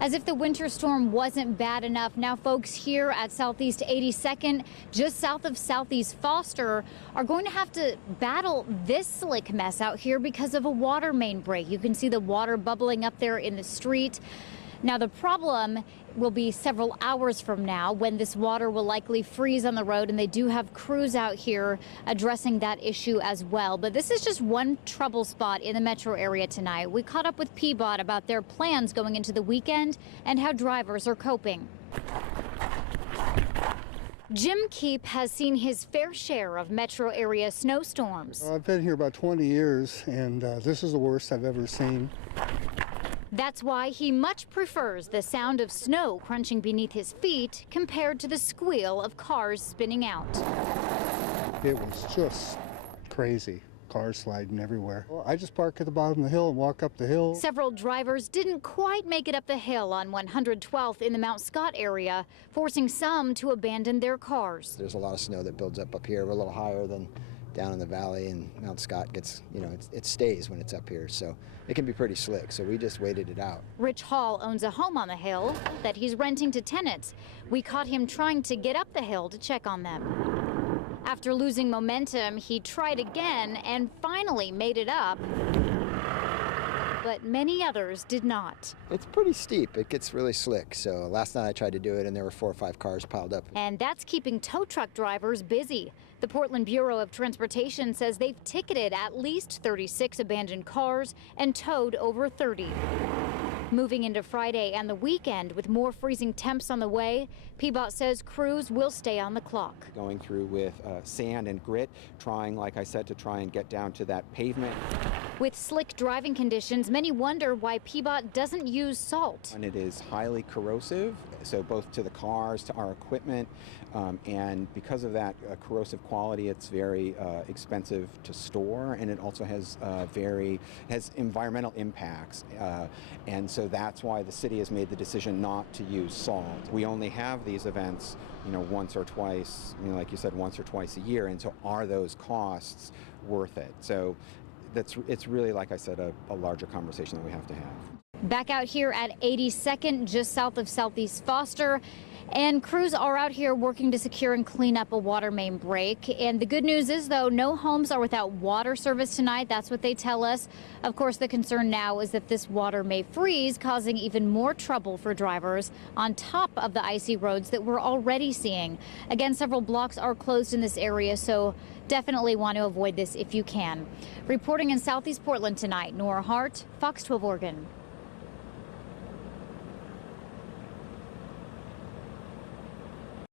As if the winter storm wasn't bad enough, now folks here at Southeast 82nd, just south of Southeast Foster, are going to have to battle this slick mess out here because of a water main break. You can see the water bubbling up there in the street. Now, the problem will be several hours from now when this water will likely freeze on the road, and they do have crews out here addressing that issue as well. But this is just one trouble spot in the metro area tonight. We caught up with PBOT about their plans going into the weekend and how drivers are coping. Jim Koepp has seen his fair share of metro area snowstorms. I've been here about 20 years, and this is the worst I've ever seen. That's why he much prefers the sound of snow crunching beneath his feet compared to the squeal of cars spinning out. It was just crazy. Cars sliding everywhere. Well, I just park at the bottom of the hill and walk up the hill. Several drivers didn't quite make it up the hill on 112th in the Mount Scott area, forcing some to abandon their cars. There's a lot of snow that builds up here. We're a little higher than down in the valley, and Mount Scott gets, it stays when it's up here, so it can be pretty slick, so we just waited it out. Rich Hall owns a home on the hill that he's renting to tenants. We caught him trying to get up the hill to check on them. After losing momentum, he tried again and finally made it up, but many others did not. It's pretty steep. It gets really slick. So last night I tried to do it and there were 4 or 5 cars piled up. And that's keeping tow truck drivers busy. The Portland Bureau of Transportation says they've ticketed at least 36 abandoned cars and towed over 30. Moving into Friday and the weekend with more freezing temps on the way, PBOT says crews will stay on the clock. Going through with sand and grit, trying, like I said, to try and get down to that pavement. With slick driving conditions, many wonder why PBOT doesn't use salt. And it is highly corrosive, so both to the cars, to our equipment, and because of that corrosive quality, it's very expensive to store, and it also has environmental impacts. And so that's why the city has made the decision not to use salt. We only have these events, once or twice, like you said, once or twice a year, and so are those costs worth it? So it's really, like I said, a larger conversation that we have to have. Back out here at 82nd, just south of Southeast Foster, and crews are out here working to secure and clean up a water main break. And the good news is, though, no homes are without water service tonight. That's what they tell us. Of course, the concern now is that this water may freeze, causing even more trouble for drivers on top of the icy roads that we're already seeing. Again, several blocks are closed in this area, so definitely want to avoid this if you can. Reporting in Southeast Portland tonight, Nora Hart, Fox 12 Oregon.